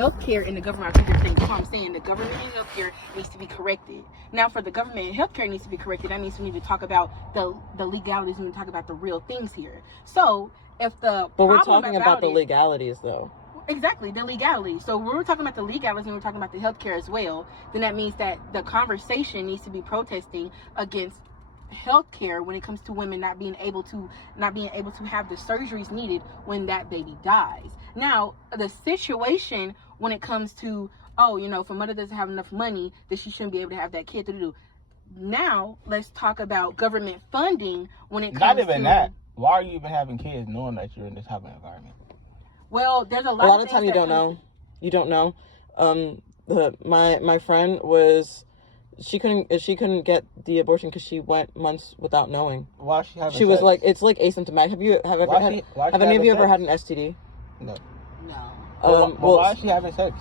healthcare and the government are two different things. That's what I'm saying. The government and healthcare needs to be corrected. Now, for the government and healthcare needs to be corrected, that means we need to talk about the legalities. We need to talk about the real things here. So, if the but we're talking about the legalities, though. Exactly, the legality. So when we're talking about the legalities and we're talking about the healthcare as well, then that means that the conversation needs to be protesting against healthcare when it comes to women not being able to have the surgeries needed when that baby dies. Now, the situation when it comes to, if a mother doesn't have enough money, then she shouldn't be able to have that kid to do. Now, let's talk about government funding when it comes to... Not even that. Why are you even having kids knowing that you're in this type of environment? Well, there's a lot of time you don't know. You don't know. My friend was... She couldn't get the abortion because she went months without knowing. Why is she having She was like, it's like asymptomatic. Have any of you ever had an STD? No. No. Well, why is she having sex?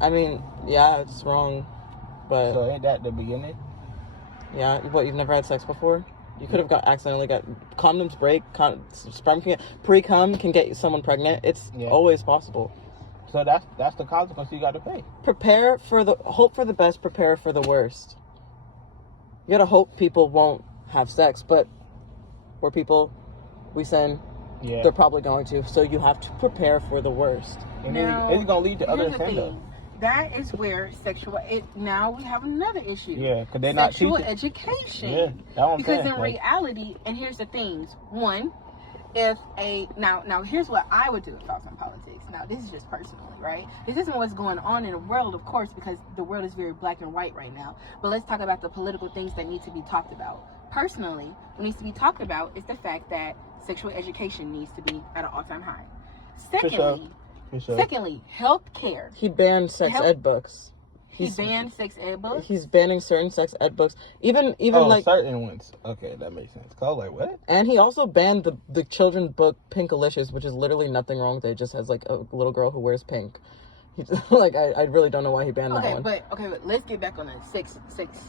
I mean, yeah, it's wrong, but... So ain't that the beginning? Yeah, what, you've never had sex before? You could have accidentally got... Condoms break, sperm pre-cum can get someone pregnant. It's always possible. So that's the consequence you got to pay. Hope for the best, prepare for the worst. You gotta hope people won't have sex, but we're people, we sin. Yeah. They're probably going to, so you have to prepare for the worst. And now, it's gonna lead to other sin though. That is where now we have another issue. Yeah, because they're not teaching. Sexual education. Yeah, that's what I'm because saying. In reality, and here's the things. One, now here's what I would do if I was in politics. Now this is just personally, right? This isn't what's going on in the world, of course, because the world is very black and white right now. But let's talk about the political things that need to be talked about. Personally, what needs to be talked about is the fact that sexual education needs to be at an all-time high. Secondly, health care. He banned sex ed books. He banned sex ed books? He's banning certain sex ed books. Even like... certain ones. Okay, that makes sense. I was like, what? And he also banned the children's book Pinkalicious, which is literally nothing wrong with it. It just has like a little girl who wears pink. I really don't know why he banned that one. But let's get back on the sex.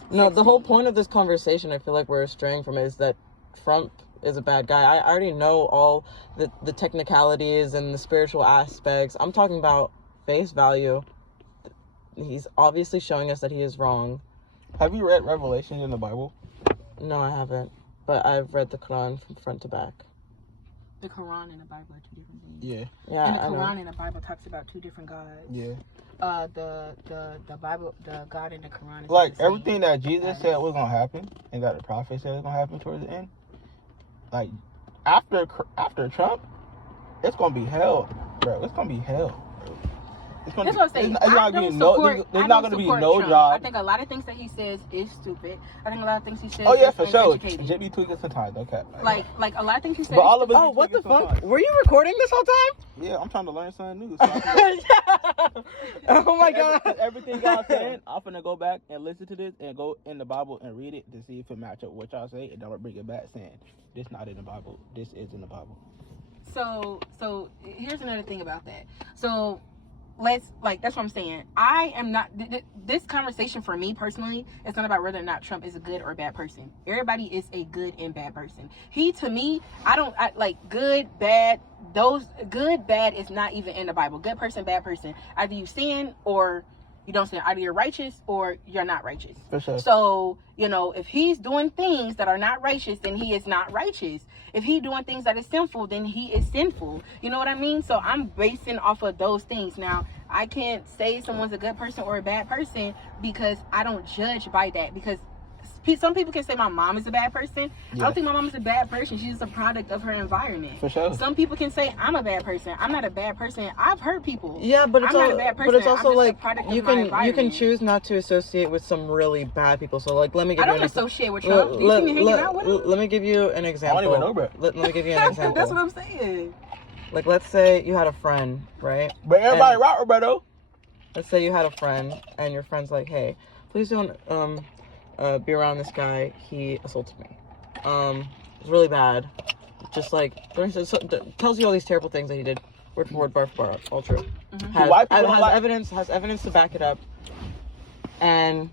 No, the whole point of this conversation, I feel like we're straying from it, is that Trump is a bad guy. I already know all the technicalities and the spiritual aspects. I'm talking about face value. He's obviously showing us that he is wrong. Have you read Revelations in the Bible? No, I haven't. But I've read the Quran from front to back. The Quran and the Bible are two different things. Yeah. And the Quran and the Bible talks about two different gods. Yeah. The Bible, the God in the Quran is like everything that Jesus said was gonna happen and that the prophet said was gonna happen towards the end. Like after Trump, it's gonna be hell, bro. It's gonna be hell. That's what I'm saying. There's not going to be no job. I think a lot of things that he says is stupid. I think a lot of things he says. Oh yeah, for sure. Jimmy tweaking sometimes. Okay. Like a lot of things he says. But all of us. Oh, what the fuck? Were you recording this whole time? Yeah, I'm trying to learn something new. Oh my god. Everything y'all saying, I'm gonna go back and listen to this and go in the Bible and read it to see if it match up what y'all say, and then I'll bring it back saying this not in the Bible. This is in the Bible. So here's another thing about that. So. That's what I'm saying. I am not, this conversation for me personally, it's not about whether or not Trump is a good or a bad person. Everybody is a good and bad person. To me, good, bad, good, bad is not even in the Bible. Good person, bad person. Either you sin or you don't sin. Either you're righteous or you're not righteous. For sure. So, if he's doing things that are not righteous, then he is not righteous. If he's doing things that is sinful, then he is sinful. You know what I mean? So I'm basing off of those things. Now, I can't say someone's a good person or a bad person because I don't judge by that. Because some people can say my mom is a bad person. Yeah. I don't think my mom is a bad person. She's just a product of her environment. For sure. Some people can say I'm a bad person. I'm not a bad person. I've hurt people. Yeah, but it's not a bad person. But it's also like you can choose not to associate with some really bad people. So let me give you. I don't associate with Trump. You see me hanging out with him? Let me give you an example. I don't even know, bro. Let me give you an example. That's what I'm saying. Like, let's say you had a friend, right? But everybody right, Roberto. Let's say you had a friend, and your friend's like, "Hey, please don't be around this guy. He assaulted me. It's really bad. Just like tells you all these terrible things that he did. Word for word, bar for bar, all true. Mm-hmm. Has evidence to back it up. And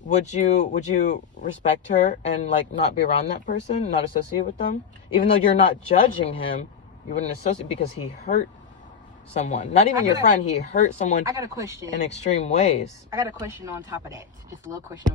would you respect her and not be around that person, not associate with them, even though you're not judging him? You wouldn't associate because he hurt someone. Not even your gotta- friend. He hurt someone I got a question. in extreme ways. I got a question on top of that. Just a little question.